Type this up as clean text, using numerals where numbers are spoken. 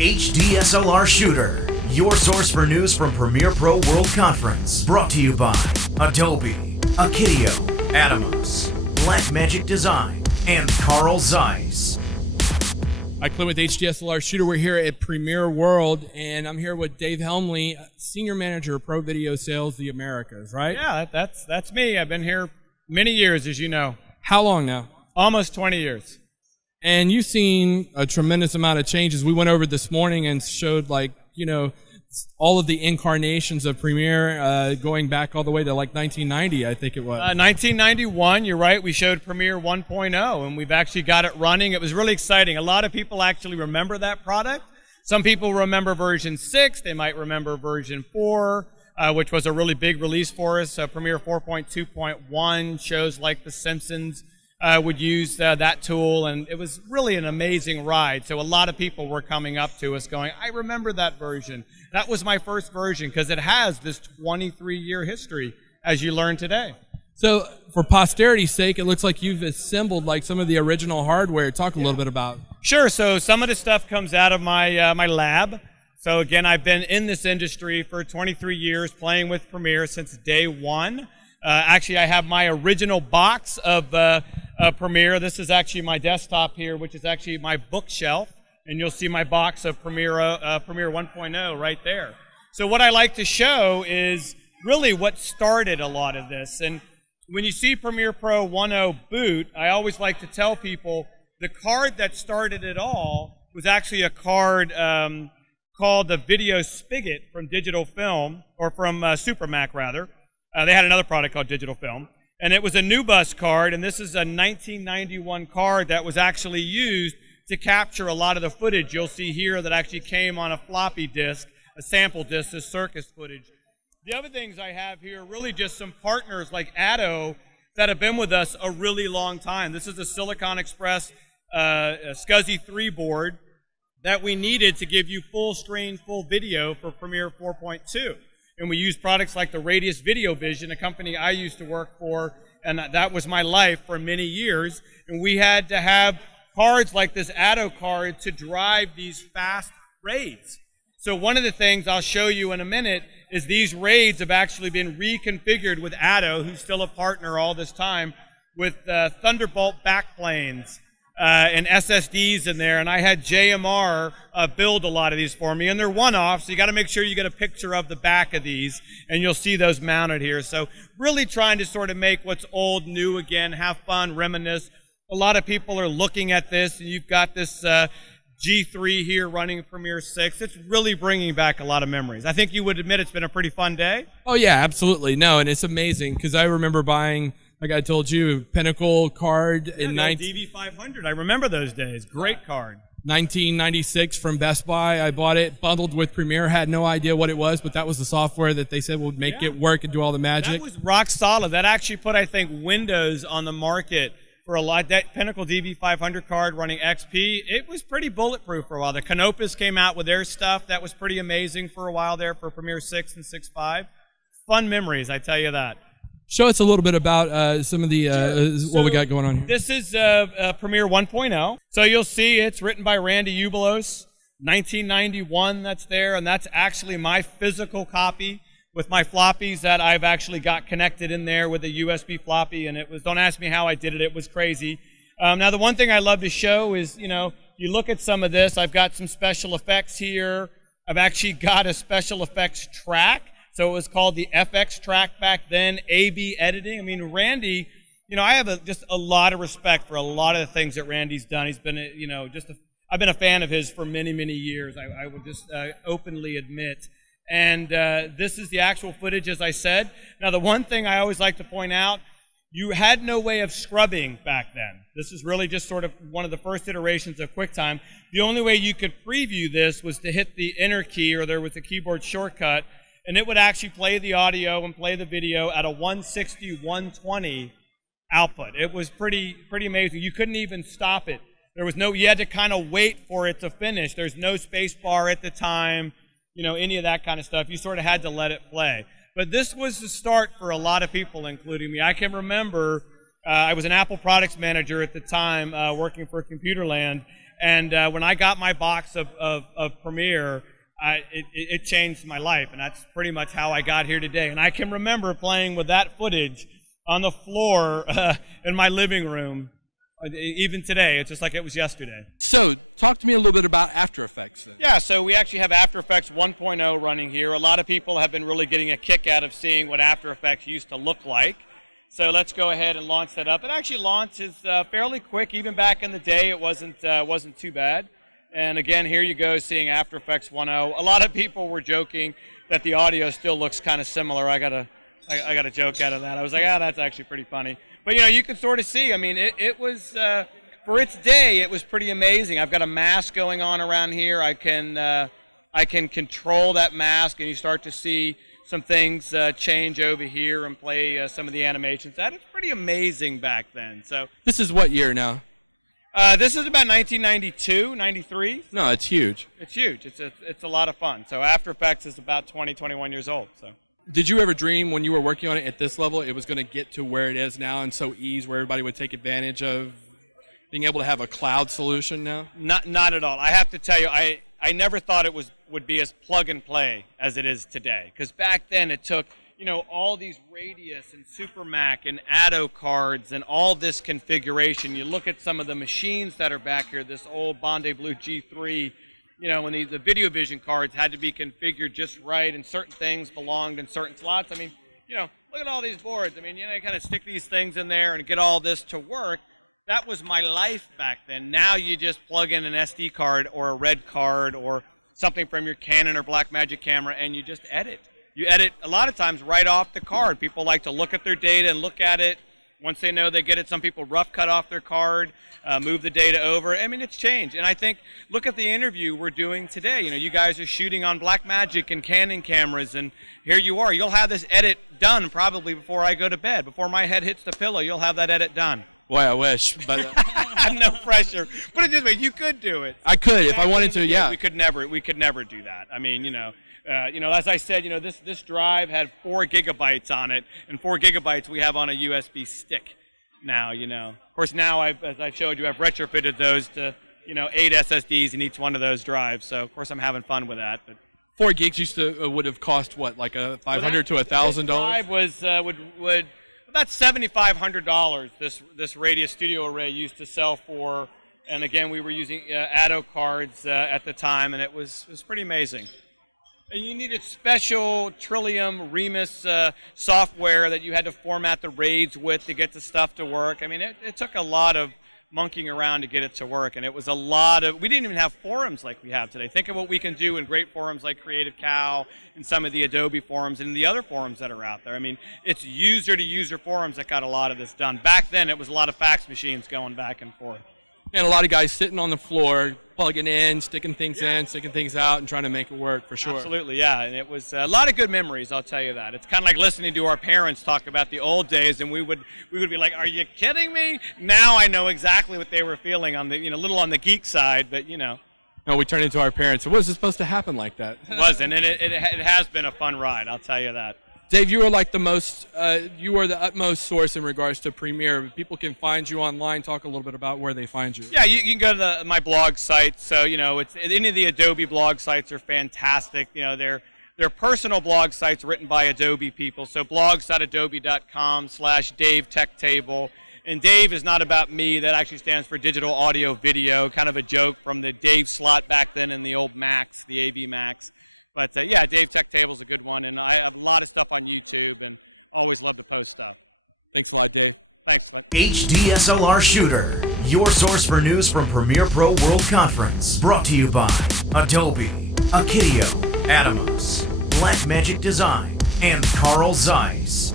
HDSLR Shooter, your source for news from Premiere Pro World Conference. Brought to you by Adobe, Akidio, Atomos, Blackmagic Design, and Carl Zeiss. Hi, Clint with HDSLR Shooter. We're here at Premiere World, and I'm here with Dave Helmley, Senior Manager of Pro Video Sales, the Americas, right? Yeah, that's me. I've been here many years, as you know. How long now? Almost 20 years. And you've seen a tremendous amount of changes. We went over this morning and showed, like, you know, all of the incarnations of Premiere going back all the way to like 1990, I think it was. 1991, you're right. We showed Premiere 1.0, and we've actually got it running. It was really exciting. A lot of people actually remember that product. Some people remember version 6. They might remember version 4, which was a really big release for us. Premiere 4.2.1 shows like The Simpsons would use that tool, and it was really an amazing ride. So a lot of people were coming up to us going, I remember that version. That was my first version, because it has this 23-year history, as you learned today. So for posterity's sake, it looks like you've assembled like some of the original hardware. Talk a little bit about. Sure. So some of the stuff comes out of my my lab. So again, I've been in this industry for 23 years, playing with Premiere since day one. Actually, I have my original box of Premiere. This is actually my desktop here, which is actually my bookshelf. And you'll see my box of Premiere 1.0 right there. So what I like to show is really what started a lot of this. And when you see Premiere Pro 1.0 boot, I always like to tell people the card that started it all was actually a card called the Video Spigot from Digital Film, or from Supermac rather. They had another product called Digital Film. And it was a NuBus card, and this is a 1991 card that was actually used to capture a lot of the footage you'll see here that actually came on a floppy disk, a sample disk, this circus footage. The other things I have here are really just some partners like Atto that have been with us a really long time. This is a Silicon Express SCSI 3 board that we needed to give you full screen, full video for Premiere 4.2. And we used products like the Radius Video Vision, a company I used to work for, and that was my life for many years. And we had to have cards like this Atto card to drive these fast RAIDs. So one of the things I'll show you in a minute is these RAIDs have actually been reconfigured with Atto, who's still a partner all this time, with Thunderbolt backplanes and SSDs in there. And I had JMR build a lot of these for me. And they're one-offs, so you got to make sure you get a picture of the back of these, and you'll see those mounted here. So really trying to sort of make what's old new again, have fun, reminisce. A lot of people are looking at this, and you've got this G3 here running Premiere 6. It's really bringing back a lot of memories. I think you would admit it's been a pretty fun day. Oh, yeah, absolutely. No, and it's amazing, because I remember buying, like I told you, Pinnacle card in DV500. I remember those days. Great card. 1996 from Best Buy. I bought it bundled with Premiere. Had no idea what it was, but that was the software that they said would make it work and do all the magic. That was rock solid. That actually put, I think, Windows on the market for a lot. That Pinnacle DV500 card running XP, it was pretty bulletproof for a while. The Canopus came out with their stuff. That was pretty amazing for a while there for Premiere 6 and 6.5. Fun memories, I tell you that. Show us a little bit about some of the what we got going on here. This is Premiere 1.0. So you'll see it's written by Randy Ubelos, 1991. That's there, and that's actually my physical copy with my floppies that I've actually got connected in there with a USB floppy, and it was, don't ask me how I did it, it was crazy. Now the one thing I love to show is, you know, you look at some of this, I've got some special effects here. I've actually got a special effects track. So it was called the FX track back then, A/B editing. I mean, Randy, you know, I have just a lot of respect for a lot of the things that Randy's done. He's been, you know, I've been a fan of his for many, many years, I would just openly admit. And this is the actual footage, as I said. Now, the one thing I always like to point out, you had no way of scrubbing back then. This is really just sort of one of the first iterations of QuickTime. The only way you could preview this was to hit the enter key, or there was a keyboard shortcut, and it would actually play the audio and play the video at a 160, 120 output. It was pretty amazing. You couldn't even stop it. There was no, you had to kind of wait for it to finish. There's no space bar at the time, you know, any of that kind of stuff. You sort of had to let it play. But this was the start for a lot of people, including me. I can remember I was an Apple products manager at the time working for Computerland, And when I got my box of Premiere, it changed my life, and that's pretty much how I got here today. And I can remember playing with that footage on the floor in my living room, even today. It's just like it was yesterday. So, talk to me a little bit about After Effects then. Yeah, so we actually have After Effects 1.0 running here. A lot of people have been really getting a kick out of seeing what After Effects used to look like. So let's go ahead and launch that up. It actually launches fairly quick. Even back in the day, it wasn't too bad. And again, here you go, seeing After Effects 1.0. A lot of people were joking that the audio still looks kind of similar. I got a joke out of that. I was like, that's actually pretty funny. But you can sort of see. I mean, it was for its day, it was pretty amazing. I've got a mask going on around here. I can control that mask, and you start to see some things change over here and play some of the animations. That is pretty amazing back then. So this is what year now? This is about 1992, 93. No, it's huge. It's huge. It's a lot of fun. So After Effects is about 20, 21 years old. So. Did you ever dream when you were working on it at this level it was going to get to where it is now and so ease where everybody would take advantage of being able to have a cloud solution now? Not at all. I have to tell you, I never thought it would be as plug and play as it is today. Because back then it took all these Radius and Supermac and Atto cards and all this configuration. You look at some of the machines that are back here, this old Bondi Blue G3, when the VideoVision cards had to be configured just right and certain things belonged in certain slots. I mean, look at all these boards. I mean, you kind of stick these things in there and get all this to work. That was my life back then. Now you just plug in an SD card or a red card or something from your Canon or Blackmagic camera and you just edit. You edit a lot of times right off the card. People like to look at their data and look at it. Once they know they get it, some people rough cut off their card, move the data over. I mean, it's changed. And I think, look at the interview we're doing today. You guys are shooting on Blackmagic and Canon cameras, and here you are. You'll have this edit done probably before I go to bed. Before my head hits the pillow, you'll have that edit done. Boy, I wish, but no pressure. Put it this way, you could do it. I could if I wanted to. Yeah, we could never do that. I mean, as I said, this drive had 4 gigabytes on it, and 4 gigabytes we have on a USB stick now. Of course, now as I showed you, I've retrofitted those to 8 SSDs in each one of those drives. So of course I'm having fun with that. But 4 gigs would have cost what, like a $500 to $1,000? Drive was would about $7,500. This Radius Studio Array used to sell for, and again we were using Atto cards at the time, and it was pretty amazing. And you needed special Trillium Remus software that you had to format the RAIDs with to get the stuff to work. I mean, it took a lot of monkeying around to get it to work, and it was a lot of, we didn't even have forums like we have today. Think of what we can do in great forums like Creative Cow and some of the Adobe forums and the other forums that are out there. I mean, it's user-to-user forums that got a lot of this done. Back then, it was a lot of fax machines going back and forth. And a lot of guys sitting on the floor, plugging in, sticking things in, sticking things out, and trying to make it work, for sure. Absolutely, yeah. And it was a lot of good memories, I'll tell you that. It's kind of like listening to our parents talk about the old days, and we would be like, are you kidding me? Now I know exactly what they were feeling on the, little on the geek side, but, No, we turned into our parents. Was it supposed to happen like that? It wasn't, and it has been a fun ride, I'll tell you that. Dave, you are like you are the utmost source in regards to Premiere. People can find you online. Talk a little bit about where they find you. Yeah, you can go to my blog site. So, it's any of the Adobe blog sites are fantastic. They're personal blog sites written by Adobe people. So blogs.adobe.com/Dave Tech Table. And Dave is not about me. That actually stands for digital audio video, kind of a joke from the Dave slot back then in the old Macs, the AV Macs. But yeah, Dave Tech Table is a good one, and I have a lot of stuff on YouTube, and always love to post stuff. Thanks a lot, Dave. Thanks, Clint. HDSLR Shooter, your source for news from Premiere Pro World Conference. Brought to you by Adobe, Akitio, Atomos, Blackmagic Design, and Carl Zeiss.